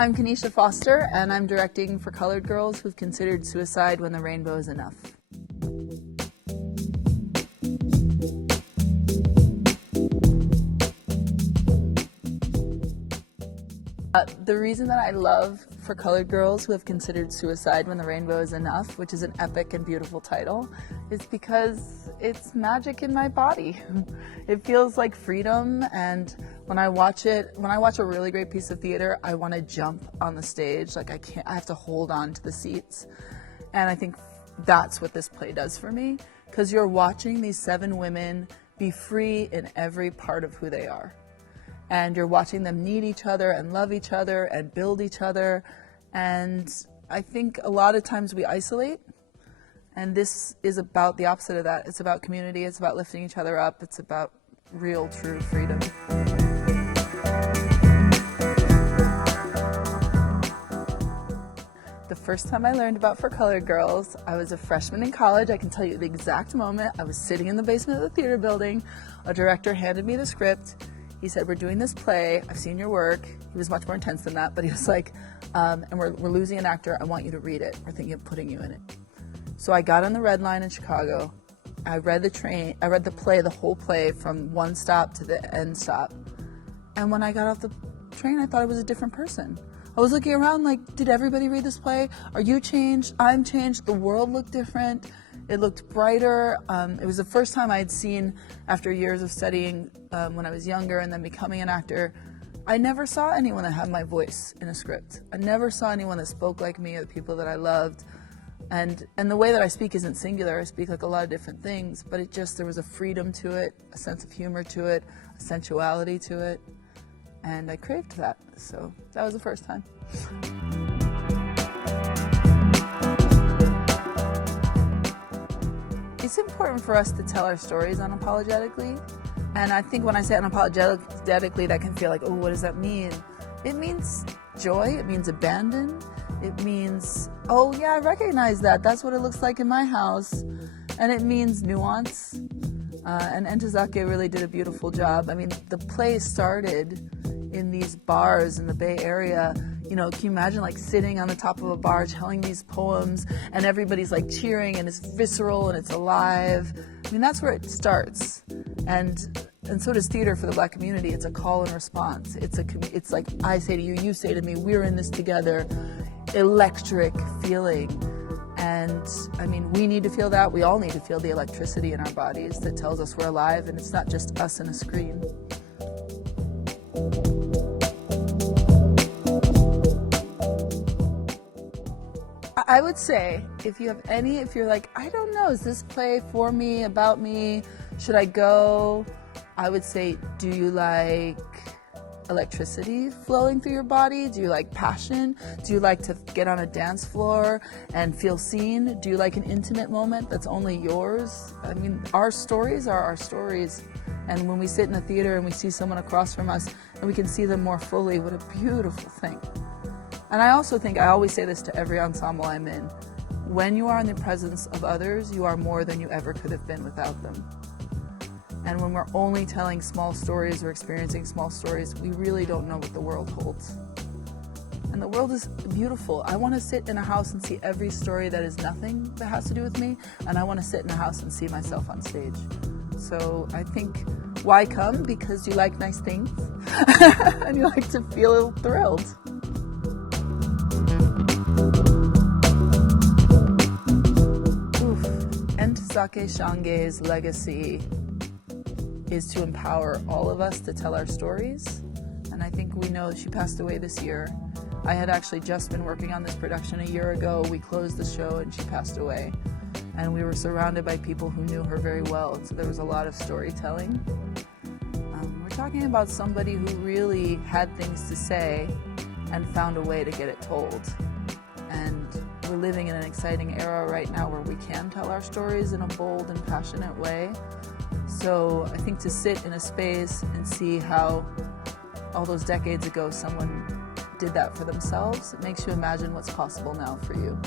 I'm Khanisha Foster, and I'm directing for colored girls who've considered suicide when the rainbow is enough. The reason that I love For Colored Girls Who Have Considered Suicide When the Rainbow is Enough, which is an epic and beautiful title, is because it's magic in my body. It feels like freedom, and when I watch a really great piece of theater, I want to jump on the stage. Like I have to hold on to the seats. And I think that's what this play does for me, because you're watching these 7 women be free in every part of who they are. And you're watching them need each other and love each other and build each other. And I think a lot of times we isolate, and this is about the opposite of that. It's about community, it's about lifting each other up, it's about real, true freedom. The first time I learned about For Colored Girls, I was a freshman in college. I can tell you the exact moment. I was sitting in the basement of the theater building. A director handed me the script. He said, "We're doing this play. I've seen your work." He was much more intense than that, but he was like, and we're losing an actor. I want you to read it. We're thinking of putting you in it. So I got on the Red Line in Chicago. I read the play, the whole play from one stop to the end stop. And when I got off the train, I thought I was a different person. I was looking around like, did everybody read this play? Are you changed? I'm changed. The world looked different. It looked brighter. It was the first time I had seen, after years of studying when I was younger and then becoming an actor, I never saw anyone that had my voice in a script. I never saw anyone that spoke like me or the people that I loved. And the way that I speak isn't singular. I speak like a lot of different things, but there was a freedom to it, a sense of humor to it, a sensuality to it. And I craved that. So that was the first time. It's important for us to tell our stories unapologetically. And I think when I say unapologetically, that can feel like, oh, what does that mean? It means joy, it means abandon, it means, oh yeah, I recognize that. That's what it looks like in my house. And it means nuance. And NTZOKE really did a beautiful job. I mean, the play started in these bars in the Bay Area. You know, can you imagine like sitting on the top of a bar telling these poems and everybody's like cheering and it's visceral and it's alive. I mean, that's where it starts. And so does theater for the Black community. It's a call and response. It's like I say to you, you say to me, we're in this together. Electric feeling. And I mean, we need to feel that. We all need to feel the electricity in our bodies that tells us we're alive, and it's not just us and a screen. I would say, if you're like, I don't know, is this play for me, about me, should I go? I would say, do you like electricity flowing through your body? Do you like passion? Do you like to get on a dance floor and feel seen? Do you like an intimate moment that's only yours? I mean, our stories are our stories. And when we sit in a theater and we see someone across from us and we can see them more fully, what a beautiful thing. And I also think, I always say this to every ensemble I'm in, when you are in the presence of others, you are more than you ever could have been without them. And when we're only telling small stories or experiencing small stories, we really don't know what the world holds. And the world is beautiful. I want to sit in a house and see every story that is nothing that has to do with me, and I want to sit in a house and see myself on stage. So I think, why come? Because you like nice things, and you like to feel thrilled. NTZOKE SHANGE'S legacy is to empower all of us to tell our stories. And I think we know she passed away this year. I had actually just been working on this production a year ago. We closed the show and she passed away. And we were surrounded by people who knew her very well. And so there was a lot of storytelling. We're talking about somebody who really had things to say and found a way to get it told. And we're living in an exciting era right now where we can tell our stories in a bold and passionate way. So I think to sit in a space and see how all those decades ago someone did that for themselves, it makes you imagine what's possible now for you.